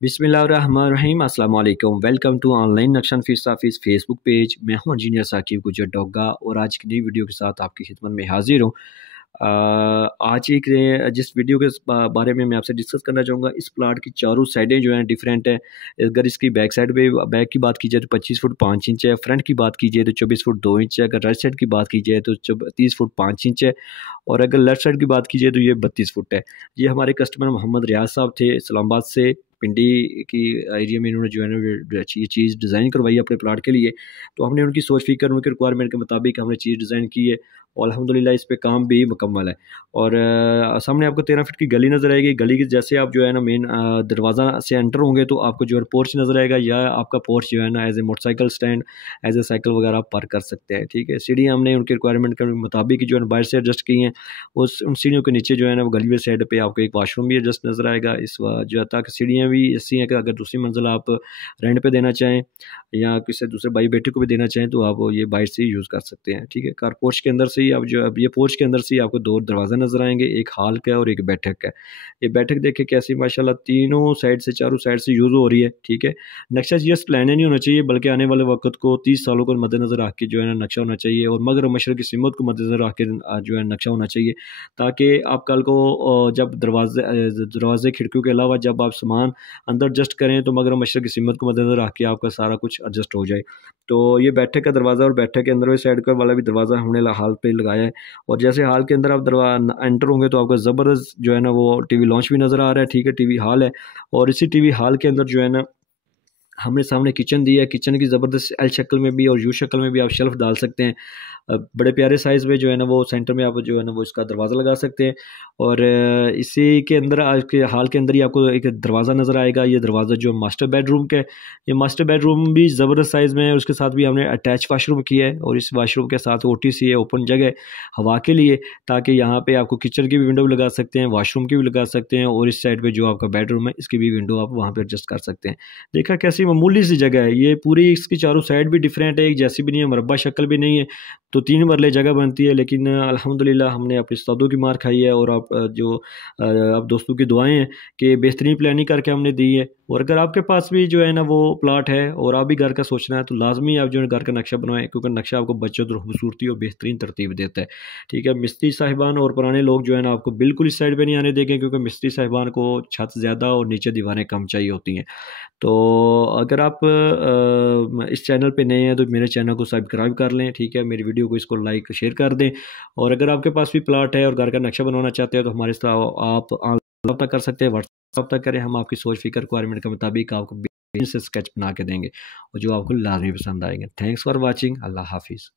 बिस्मिल्लाहिर्रहमानिर्रहीम अस्सलाम वालेकुम। वेलकम टू ऑनलाइन नक्शन फीस ऑफिस फेसबुक पेज। मैं हूं इंजीनियर साकिब गुजर डोगा और आज की नई वीडियो के साथ आपकी खिदमत में हाजिर हूं। आज एक जिस वीडियो के बारे में मैं आपसे डिस्कस करना चाहूँगा, इस प्लाट की चारों साइडें जो हैं डिफरेंट हैं। अगर इसकी बैक साइड पे बैक की बात की जाए तो 25 फुट 5 इंच है। फ्रंट की बात की जाए तो 24 फुट 2 इंच है। अगर राइट साइड की बात की जाए तो 30 फुट 5 इंच है। और अगर लेफ्ट साइड की बात की जाए तो ये 32 फुट है। ये हमारे कस्टमर मोहम्मद रियाज साहब थे इस्लामाबाद से। पिंडी की एरिया में इन्होंने जो है ना ये चीज़ डिज़ाइन करवाई अपने प्लाट के लिए। तो हमने उनकी सोच फिकर उनके रिक्वायरमेंट के मुताबिक हमने चीज़ डिज़ाइन की है और अल्हम्दुलिल्लाह इस पे काम भी मुकम्मल है। और सामने आपको 13 फीट की गली नज़र आएगी। गली के जैसे आप जो है ना मेन दरवाज़ा से एंटर होंगे तो आपको जो है पोर्च नज़र आएगा, या आपका पोर्च जो है ना as a motorcycle stand, as a cycle वगैरह आप पार्क कर सकते हैं। ठीक है, सीढ़ियाँ हमने उनके रिक्वायरमेंट के मुताबिक जो है ना बाहर से एडजस्ट की हैं। उन सीढ़ियों के नीचे जो है ना वो गली साइड पे आपको एक वाशरूम भी एडजस्ट नज़र आएगा। इस जो है तक सीढ़ियाँ भी ऐसी हैं कि अगर दूसरी मंजिल आप रेंट पे देना चाहें या किसी दूसरे भाई बेटे को भी देना चाहें तो आप ये बाहर से यूज़ कर सकते हैं। ठीक है, कार पोर्च के अंदर से ही आप जो अब ये पोर्च के अंदर से ही आपको दो दरवाज़ा नज़र आएंगे, एक हॉल का और एक बैठक का। ये बैठक देखे कैसी माशाल्लाह तीनों साइड से चारों साइड से यूज़ हो रही है। ठीक है, नक्शा जस्ट प्लान नहीं होना चाहिए बल्कि आने वाले वक्त को 30 सालों को मद्देनजर रख के जो है ना नक्शा होना चाहिए और मगर मशरक़ की सिमत को मद्देनजर रख के जो है नक्शा होना चाहिए, ताकि आप कल को जब दरवाजे खिड़कियों के अलावा जब आप सामान अंदर एडजस्ट करें तो मगर मशरक़ की सिमत को मद्देनजर रख के आपका सारा कुछ एडजस्ट हो जाए। तो ये बैठक का दरवाज़ा और बैठक के अंदर साइड का वाला भी दरवाज़ा हमने हाल पे लगाया है। और जैसे हाल के अंदर आप एंटर होंगे तो आपको ज़बरदस्त जो है ना वो टीवी लॉन्च भी नज़र आ रहा है। ठीक है, टीवी हॉल है और इसी टीवी हॉल के अंदर जो है ना हमने सामने किचन दी है। किचन की ज़बरदस्त एल शक्ल में भी और यू शक्ल में भी आप शेल्फ डाल सकते हैं। बड़े प्यारे साइज़ में जो है ना वो सेंटर में आप जो है ना वो इसका दरवाज़ा लगा सकते हैं। और इसी के अंदर आपके हाल के अंदर ही आपको एक दरवाज़ा नज़र आएगा। ये दरवाज़ा जो मास्टर बेडरूम का है, ये मास्टर बेडरूम भी ज़बरदस्त साइज़ में है। उसके साथ भी हमने अटैच वाशरूम किया है और इस वाशरूम के साथ ओटीसी है, ओपन जगह हवा के लिए, ताकि यहाँ पे आपको किचन की भी विंडो भी लगा सकते हैं, वाशरूम की भी लगा सकते हैं और इस साइड पे जो आपका बेडरूम है इसकी भी विंडो आप वहाँ पे एडजस्ट कर सकते हैं। देखा कैसी मामूली सी जगह है। ये पूरी इसकी चारों साइड भी डिफरेंट है, एक जैसी भी नहीं है, मरबा शक्ल भी नहीं है। तो 3 मरले जगह बनती है, लेकिन अल्हम्दुलिल्लाह हमने अपने उस्तादों की मार खाई है और आप आप दोस्तों की दुआएं हैं कि बेहतरीन प्लानिंग करके हमने दी है। और अगर आपके पास भी जो है ना वो प्लाट है और आप भी घर का सोचना है तो लाजमी आप जो है घर का नक्शा बनवाएं, क्योंकि नक्शा आपको बचत और खूबसूरती और बेहतरीन तरतीब देता है। ठीक है, मिस्त्री साहिबान और पुराने लोग जो है ना आपको बिल्कुल इस साइड पे नहीं आने देंगे, क्योंकि मिस्त्री साहिबान को छत ज़्यादा और नीचे दीवारें कम चाहिए होती हैं। तो अगर आप इस चैनल पे नए हैं तो मेरे चैनल को सब्सक्राइब कर लें। ठीक है, मेरी वीडियो को इसको लाइक शेयर कर दें। और अगर आपके पास भी प्लाट है और घर का नक्शा बनवाना चाहते हैं तो हमारे साथ आप रब्ता कर सकते हैं, व्हाट्सएप रब्ता करें। हम आपकी सोच फिकर रिक्वायरमेंट के मुताबिक आपको बेहतरीन से स्केच बना के देंगे और जो आपको लाजमी पसंद आएंगे। Thanks for watching. अल्लाह हाफिज़।